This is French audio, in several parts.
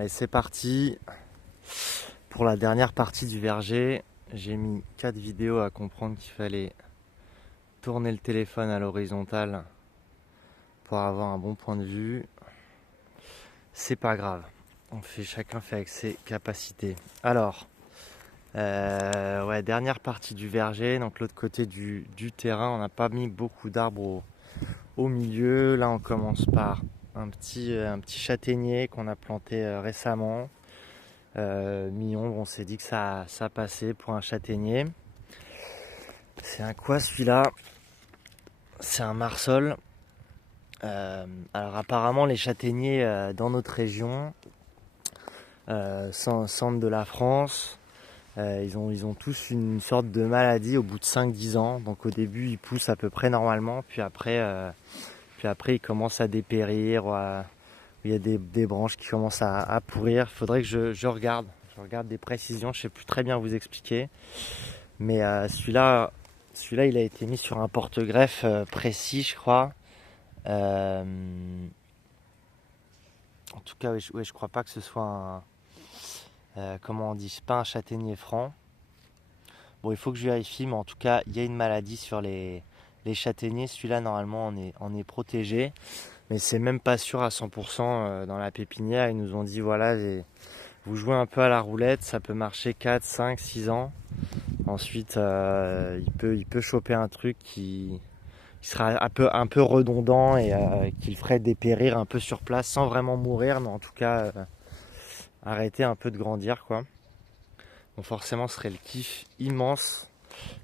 Allez, c'est parti pour la dernière partie du verger. J'ai mis 4 vidéos à comprendre qu'il fallait tourner le téléphone à l'horizontale pour avoir un bon point de vue. C'est pas grave, chacun fait avec ses capacités. Alors, dernière partie du verger, donc l'autre côté du terrain, on n'a pas mis beaucoup d'arbres au milieu. Là, on commence par un petit châtaignier qu'on a planté récemment. Mi-ombre, on s'est dit que ça passait pour un châtaignier. C'est un quoi celui-là? C'est un marsol. Alors apparemment les châtaigniers dans notre région, centre de la France, ils ont tous une sorte de maladie au bout de 5-10 ans. Donc au début ils poussent à peu près normalement, puis après ils commencent à dépérir. Il y a des branches qui commencent à pourrir. Il faudrait que je regarde des précisions. Je ne sais plus très bien vous expliquer. Mais celui-là, il a été mis sur un porte-greffe précis, je crois. En tout cas, je crois pas que ce soit comment on dit, c'est pas un châtaignier franc. Bon, il faut que je vérifie, mais en tout cas, il y a une maladie sur les châtaigniers. Celui-là, normalement, on est protégé. Mais c'est même pas sûr à 100% dans la pépinière. Ils nous ont dit, voilà, vous jouez un peu à la roulette, ça peut marcher 4, 5, 6 ans. Ensuite, il peut choper un truc qui sera un peu redondant et qui le ferait dépérir un peu sur place sans vraiment mourir, mais en tout cas arrêter un peu de grandir, quoi. Donc forcément, ce serait le kiff immense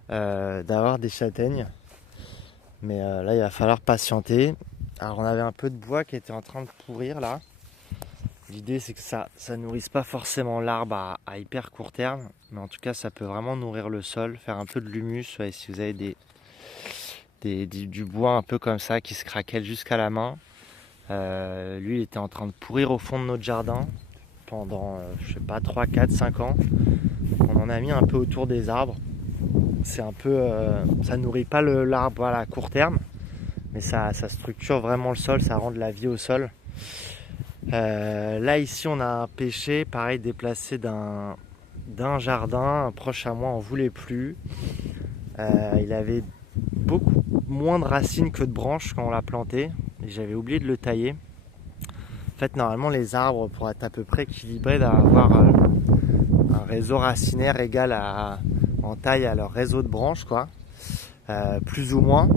d'avoir des châtaignes. Mais là, il va falloir patienter. Alors, on avait un peu de bois qui était en train de pourrir là. L'idée, c'est que ça nourrisse pas forcément l'arbre à hyper court terme, mais en tout cas, ça peut vraiment nourrir le sol, faire un peu de l'humus. Ouais, si vous avez du bois un peu comme ça qui se craquelle jusqu'à la main. Lui, il était en train de pourrir au fond de notre jardin pendant, je sais pas, 3, 4, 5 ans. On en a mis un peu autour des arbres. C'est un peu, ça nourrit pas l'arbre à court terme, mais ça structure vraiment le sol, ça rend de la vie au sol. Là ici on a un pêcher pareil déplacé d'un jardin, un proche à moi en voulait plus. Il avait beaucoup moins de racines que de branches quand on l'a planté et j'avais oublié de le tailler. En fait normalement les arbres, pour être à peu près équilibrés, doivent avoir un réseau racinaire égal en taille à leur réseau de branches, quoi. Plus ou moins.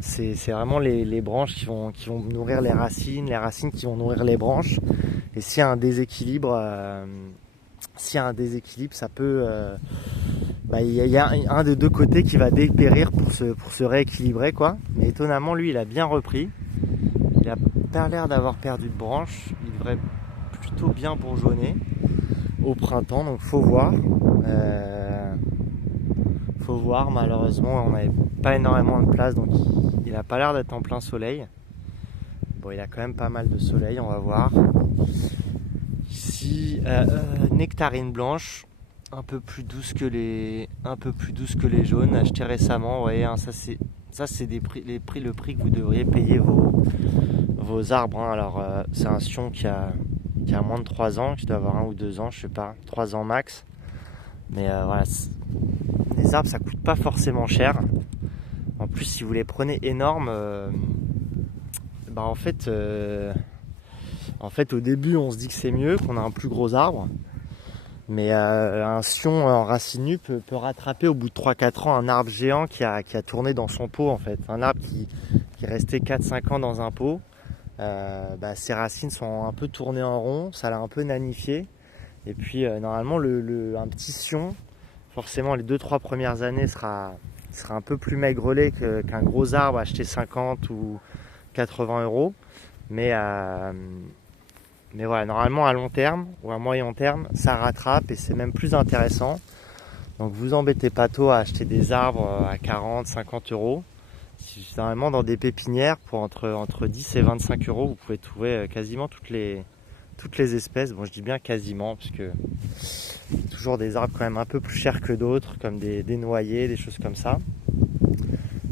C'est vraiment les branches qui vont nourrir les racines qui vont nourrir les branches. Et s'il y a un déséquilibre, ça peut... il y a un des deux côtés qui va dépérir pour se rééquilibrer, quoi. Mais étonnamment, lui, il a bien repris. Il a pas l'air d'avoir perdu de branches. Il devrait plutôt bien bourgeonner au printemps, donc faut voir. Malheureusement, on n'avait pas énormément de place, donc il n'a pas l'air d'être en plein soleil. Bon, il a quand même pas mal de soleil, on va voir. Ici, nectarine blanche, un peu plus douce que les jaunes, achetées récemment. Vous voyez, hein, ça c'est le prix que vous devriez payer vos arbres. Hein. Alors, c'est un sion qui a moins de 3 ans, qui doit avoir 1 ou 2 ans, je sais pas, 3 ans max. Mais voilà, les arbres ça coûte pas forcément cher. En plus, si vous les prenez énormes, en fait au début on se dit que c'est mieux, qu'on a un plus gros arbre. Mais un sion en racine nue peut rattraper au bout de 3-4 ans un arbre géant qui a tourné dans son pot, en fait. Un arbre qui est resté 4-5 ans dans un pot. Ses racines sont un peu tournées en rond, ça l'a un peu nanifié. Et puis normalement un petit sion, forcément les 2-3 premières années sera un peu plus maigrelet qu'un gros arbre acheté 50 ou 80 euros. Mais voilà, normalement à long terme ou à moyen terme, ça rattrape et c'est même plus intéressant. Donc vous embêtez pas tôt à acheter des arbres à 40-50 euros. Normalement dans des pépinières pour entre 10 et 25 euros, vous pouvez trouver quasiment toutes les espèces. Bon, je dis bien quasiment parce que il y a toujours des arbres quand même un peu plus chers que d'autres, comme des noyers, des choses comme ça.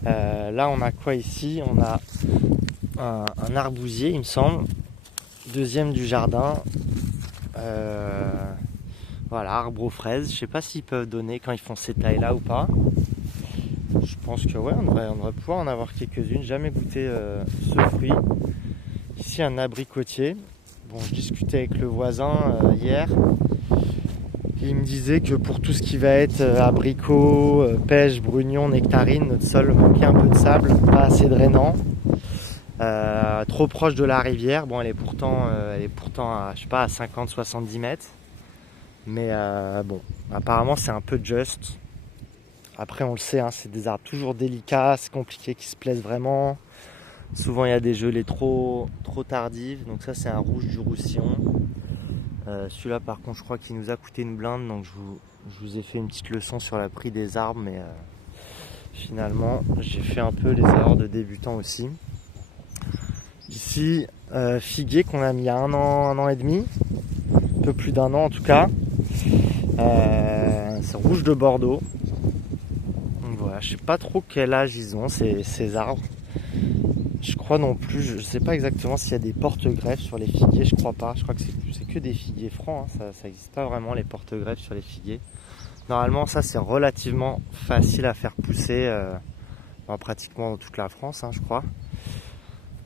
Là on a quoi ici? On a un arbousier, il me semble, deuxième du jardin. Voilà, arbre aux fraises. Je sais pas s'ils peuvent donner quand ils font ces tailles-là ou pas. Je pense que ouais, on devrait pouvoir en avoir quelques-unes. Jamais goûté ce fruit. Ici, un abricotier. Bon, je discutais avec le voisin hier. Et il me disait que pour tout ce qui va être abricot, pêche, brugnon, nectarine, notre sol manquait un peu de sable, pas assez drainant. Trop proche de la rivière. Bon, elle est pourtant à, je sais pas, à 50-70 mètres. Mais bon, apparemment c'est un peu juste. Après on le sait, hein, c'est des arbres toujours délicats, c'est compliqué qu'ils se plaisent vraiment. Souvent il y a des gelées trop tardives. Donc ça c'est un rouge du Roussillon. Celui-là par contre je crois qu'il nous a coûté une blinde. Donc je vous ai fait une petite leçon sur le prix des arbres. Mais finalement j'ai fait un peu les erreurs de débutant aussi. Ici figuier qu'on a mis il y a un an et demi. Un peu plus d'un an en tout cas. C'est rouge de Bordeaux. Donc voilà, je sais pas trop quel âge ils ont ces arbres. Je crois non plus, je sais pas exactement s'il y a des porte-greffes sur les figuiers, je crois pas. Je crois que c'est que des figuiers francs, hein. Ça n'existe pas vraiment les porte-greffes sur les figuiers. Normalement ça c'est relativement facile à faire pousser pratiquement dans toute la France, hein, je crois.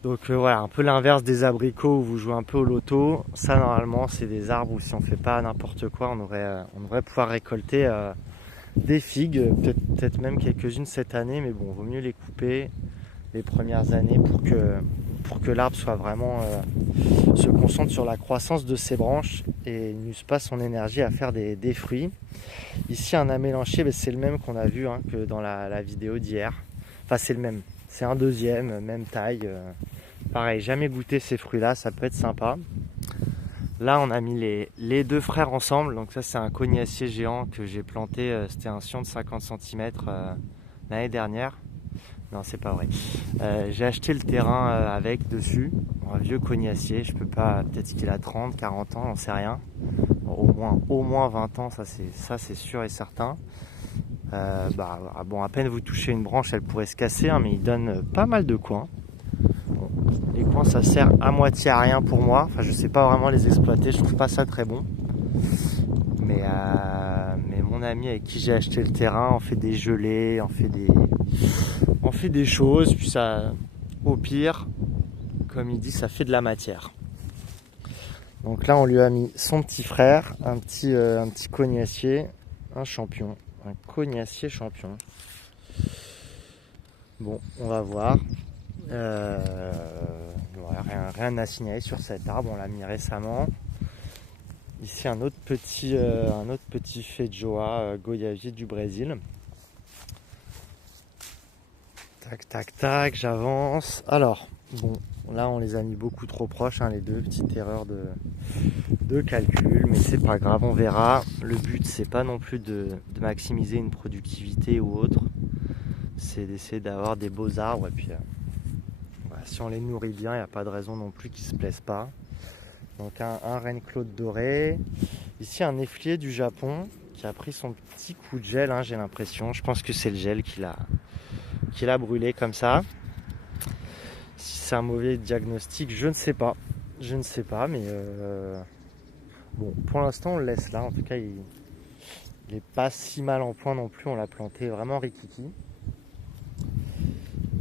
Donc voilà, un peu l'inverse des abricots où vous jouez un peu au loto. Ça normalement c'est des arbres où si on fait pas n'importe quoi, on devrait pouvoir récolter des figues, peut-être même quelques-unes cette année, mais bon, vaut mieux les couper les premières années pour que l'arbre soit vraiment se concentre sur la croissance de ses branches et n'use pas son énergie à faire des fruits. Ici un amélanchier, c'est le même qu'on a vu hein, que dans la vidéo d'hier. Enfin c'est le même, c'est un deuxième, même taille. Pareil, jamais goûté ces fruits-là, ça peut être sympa. Là, on a mis les deux frères ensemble. Donc ça, c'est un cognacier géant que j'ai planté. C'était un sion de 50 cm l'année dernière. Non, c'est pas vrai. J'ai acheté le terrain avec dessus. Un vieux cognacier. Je peux pas, peut-être qu'il a 30, 40 ans, j'en sais rien. Bon, au moins 20 ans, ça c'est sûr et certain. Bon, à peine vous touchez une branche, elle pourrait se casser, hein, mais il donne pas mal de coins. Bon, les coins ça sert à moitié à rien pour moi, enfin je sais pas vraiment les exploiter, je trouve pas ça très bon. Mais mon ami avec qui j'ai acheté le terrain en fait des gelées, en fait des choses, puis ça, au pire, comme il dit, ça fait de la matière. Donc là on lui a mis son petit frère, un petit cognacier, un champion, un cognacier champion. Bon, on va voir. Voilà, rien à signaler sur cet arbre, on l'a mis récemment. Ici un autre petit feijoa goyavier du Brésil. Tac tac tac, j'avance. Alors, bon, là on les a mis beaucoup trop proches, hein, les deux, petite erreur de calcul, mais c'est pas grave, on verra. Le but c'est pas non plus de maximiser une productivité ou autre, c'est d'essayer d'avoir des beaux arbres et puis si on les nourrit bien, il n'y a pas de raison non plus qu'ils ne se plaisent pas. Donc un Reine-Claude doré. Ici un efflier du Japon qui a pris son petit coup de gel, hein, j'ai l'impression. Je pense que c'est le gel qu'il a brûlé comme ça. Si c'est un mauvais diagnostic, je ne sais pas. Je ne sais pas, mais bon, pour l'instant on le laisse là. En tout cas, il n'est pas si mal en point non plus. On l'a planté vraiment rikiki.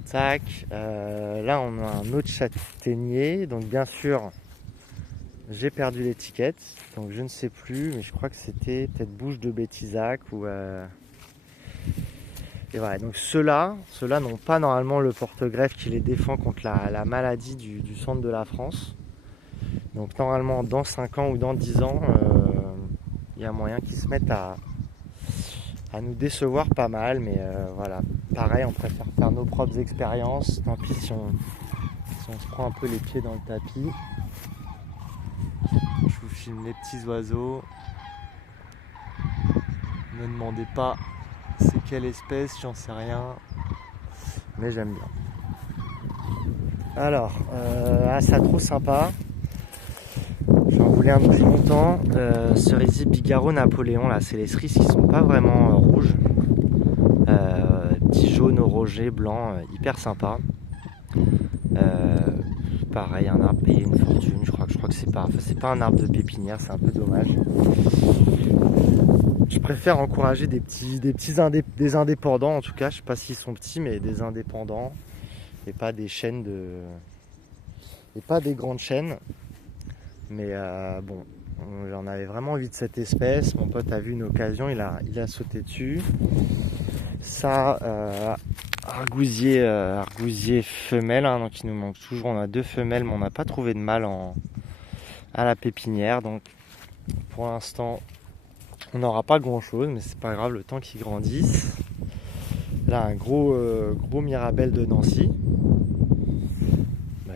Tac, là on a un autre châtaignier, donc bien sûr j'ai perdu l'étiquette, donc je ne sais plus, mais je crois que c'était peut-être Bouche de Bétizac ou et voilà, donc ceux-là n'ont pas normalement le porte-greffe qui les défend contre la maladie du centre de la France. Donc normalement dans 5 ans ou dans 10 ans, il y a moyen qu'ils se mettent à nous décevoir pas mal, mais voilà, pareil, on préfère faire nos propres expériences. Tant pis si on se prend un peu les pieds dans le tapis. Je vous filme les petits oiseaux. Ne demandez pas c'est quelle espèce, j'en sais rien, mais j'aime bien. Alors, ça trop sympa. J'en voulais un depuis longtemps. Cerisier Bigarreau Napoléon, là, c'est les cerises qui sont pas vraiment rouges. Petit jaune, orangé, blanc, hyper sympa. Pareil, un arbre payé une fortune. Je crois que c'est pas un arbre de pépinière, c'est un peu dommage. Je préfère encourager des indépendants en tout cas, je sais pas s'ils sont petits, mais des indépendants et pas des chaînes et pas des grandes chaînes. Mais bon, j'en avais vraiment envie de cette espèce. Mon pote a vu une occasion, il a sauté dessus. Ça, argousier femelle, hein, donc il nous manque toujours. On a 2 femelles, mais on n'a pas trouvé de mâle à la pépinière. Donc pour l'instant, on n'aura pas grand chose, mais c'est pas grave, le temps qu'ils grandissent. Là, un gros Mirabelle de Nancy,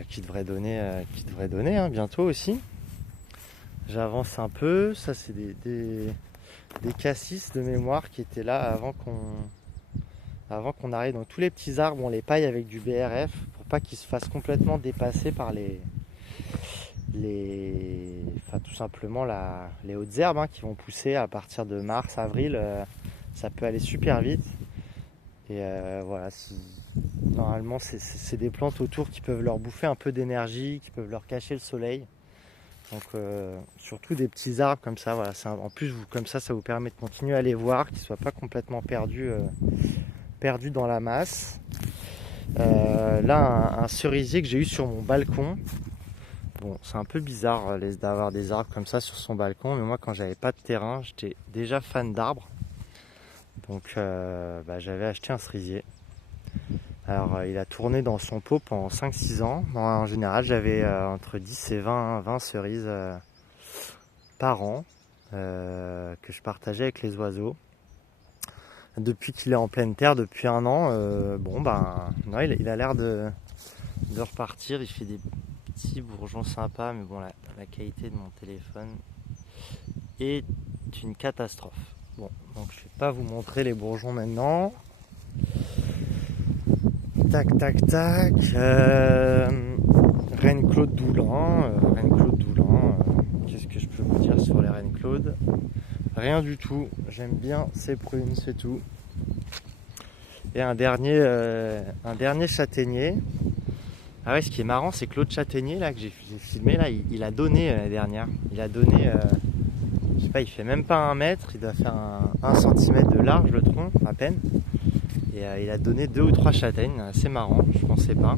qui devrait donner hein, bientôt aussi. J'avance un peu. Ça, c'est des cassis de mémoire qui étaient là avant qu'on arrive. Donc tous les petits arbres, on les paille avec du BRF pour pas qu'ils se fassent complètement dépasser par tout simplement les hautes herbes, hein, qui vont pousser à partir de mars, avril. Ça peut aller super vite. Et voilà, normalement c'est des plantes autour qui peuvent leur bouffer un peu d'énergie, qui peuvent leur cacher le soleil. Donc surtout des petits arbres comme ça, voilà. En plus comme ça vous permet de continuer à les voir, qu'ils ne soient pas complètement perdus dans la masse. Là un cerisier que j'ai eu sur mon balcon. Bon, c'est un peu bizarre d'avoir des arbres comme ça sur son balcon, mais moi quand j'avais pas de terrain, j'étais déjà fan d'arbres. Donc j'avais acheté un cerisier. Alors il a tourné dans son pot pendant 5-6 ans. En général j'avais entre 10 et 20 cerises par an que je partageais avec les oiseaux. Depuis qu'il est en pleine terre, depuis 1 an, non, il a l'air de repartir. Il fait des petits bourgeons sympas, mais bon, la qualité de mon téléphone est une catastrophe. Bon, donc je vais pas vous montrer les bourgeons maintenant. Tac. Reine Claude Doulin. Qu'est-ce que je peux vous dire sur les Reine Claude? Rien du tout. J'aime bien ces prunes, c'est tout. Et un dernier châtaignier. Ah ouais, ce qui est marrant, c'est que l'autre châtaignier là que j'ai filmé là, il a donné l'année dernière. Il a donné, je sais pas, il fait même pas 1 mètre, il doit faire 1 cm de large le tronc, à peine. Et il a donné 2 ou 3 châtaignes, assez marrant, je pensais pas.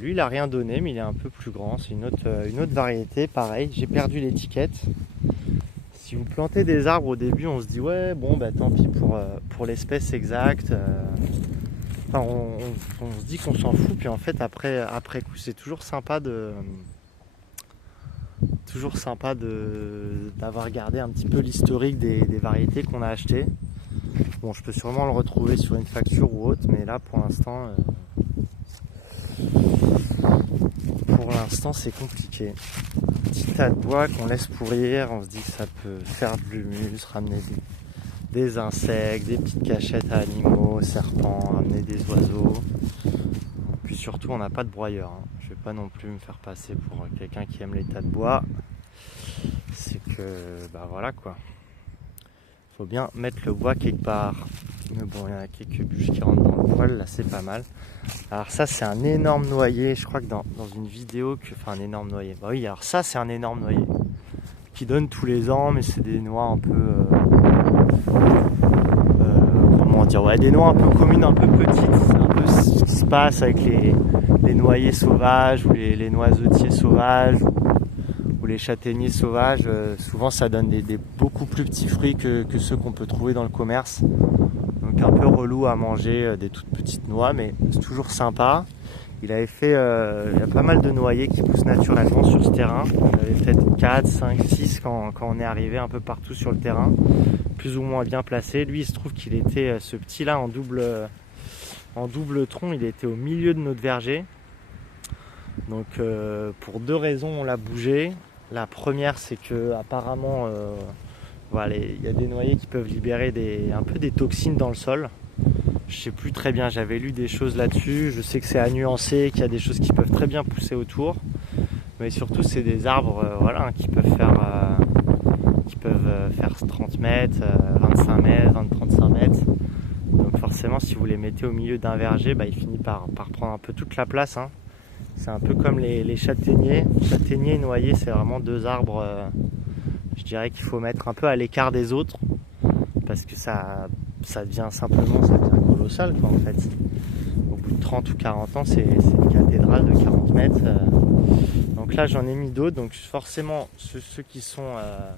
Lui il a rien donné, mais il est un peu plus grand, c'est une autre variété, pareil, j'ai perdu l'étiquette. Si vous plantez des arbres au début, on se dit ouais bon tant pis pour l'espèce exacte. Enfin, on se dit qu'on s'en fout, puis en fait après coup c'est toujours sympa d'avoir gardé un petit peu l'historique des variétés qu'on a achetées. Bon, je peux sûrement le retrouver sur une facture ou autre, mais là pour l'instant c'est compliqué. Petit tas de bois qu'on laisse pourrir, on se dit que ça peut faire de l'humus, ramener des insectes, des petites cachettes à animaux, serpents, ramener des oiseaux. Puis surtout on n'a pas de broyeur, hein. Je vais pas non plus me faire passer pour quelqu'un qui aime les tas de bois. C'est que voilà quoi. Faut bien mettre le bois quelque part. Mais bon, il y a quelques bûches qui rentrent dans le poêle, là c'est pas mal. Alors ça c'est un énorme noyer, je crois que dans une vidéo un énorme noyer. Bah oui, alors ça c'est un énorme noyer qui donne tous les ans, mais c'est des noix un peu des noix un peu communes, un peu petites. C'est un peu ce qui se passe avec les noyers sauvages ou les noisetiers sauvages ou les châtaigniers sauvages. Souvent ça donne des beaucoup plus petits fruits que ceux qu'on peut trouver dans le commerce. Donc un peu relou à manger, des toutes petites noix, mais c'est toujours sympa. Il avait fait, il y a pas mal de noyers qui poussent naturellement sur ce terrain. On avait peut-être 4, 5, 6 quand on est arrivé un peu partout sur le terrain, plus ou moins bien placé. Lui, il se trouve qu'il était, ce petit-là en double tronc, il était au milieu de notre verger. Donc pour 2 raisons, on l'a bougé. La première, c'est que apparemment, il y a des noyers qui peuvent libérer un peu des toxines dans le sol. Je sais plus très bien, j'avais lu des choses là-dessus. Je sais que c'est à nuancer, qu'il y a des choses qui peuvent très bien pousser autour. Mais surtout, c'est des arbres qui peuvent faire 30 mètres, 25 mètres, 35 mètres. Donc forcément, si vous les mettez au milieu d'un verger, il finit par prendre un peu toute la place, hein. C'est un peu comme les châtaigniers. Châtaigniers et noyers, c'est vraiment 2 arbres, je dirais qu'il faut mettre un peu à l'écart des autres. parce que ça devient colossal quoi en fait. Au bout de 30 ou 40 ans, c'est une cathédrale de 40 mètres. Donc là, j'en ai mis d'autres. Donc forcément, ceux qui sont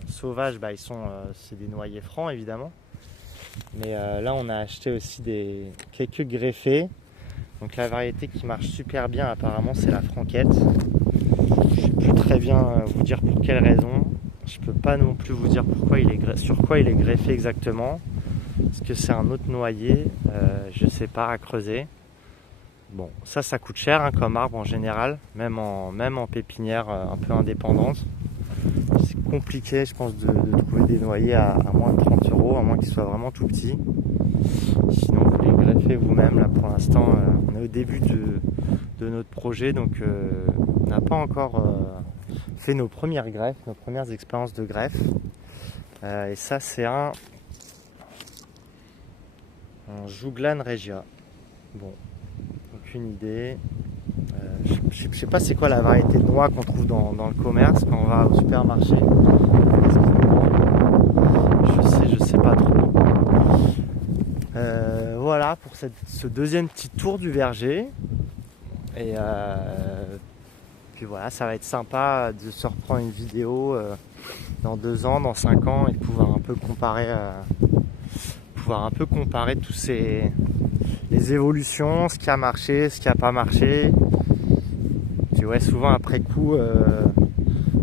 sauvages, bah, c'est des noyers francs évidemment. Mais là, on a acheté aussi quelques greffés. Donc la variété qui marche super bien apparemment, c'est la franquette. Je ne sais plus très bien vous dire pour quelle raison. Je peux pas non plus vous dire sur quoi il est greffé exactement. Est-ce que c'est un autre noyer? Je sais pas, à creuser. Bon, ça coûte cher hein, comme arbre en général, même en pépinière un peu indépendante. C'est compliqué, je pense, de trouver des noyers à moins de 30 €, à moins qu'ils soient vraiment tout petits. Sinon, vous les greffez vous-même. Là, pour l'instant, on est au début de notre projet, donc on n'a pas encore fait nos premières greffes, nos premières expériences de greffe. Et ça, c'est un Jouglan regia. Bon, aucune idée. Je sais pas c'est quoi la variété de noix qu'on trouve dans le commerce quand on va au supermarché. Je sais pas trop. Voilà pour ce deuxième petit tour du verger. Et puis voilà, ça va être sympa de se reprendre une vidéo dans 2 ans, dans 5 ans et de pouvoir un peu comparer tous les évolutions, ce qui a marché, ce qui n'a pas marché. Puis ouais, souvent après coup,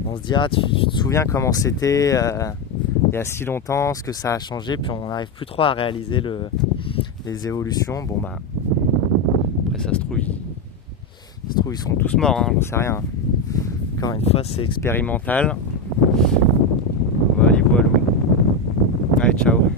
on se dit tu te souviens comment c'était il y a si longtemps, ce que ça a changé, puis on n'arrive plus trop à réaliser les évolutions. Bon bah après ça se trouve ils sont tous morts, hein, j'en sais rien. Encore une fois, c'est expérimental. Voilà, voilà. Allez, ciao.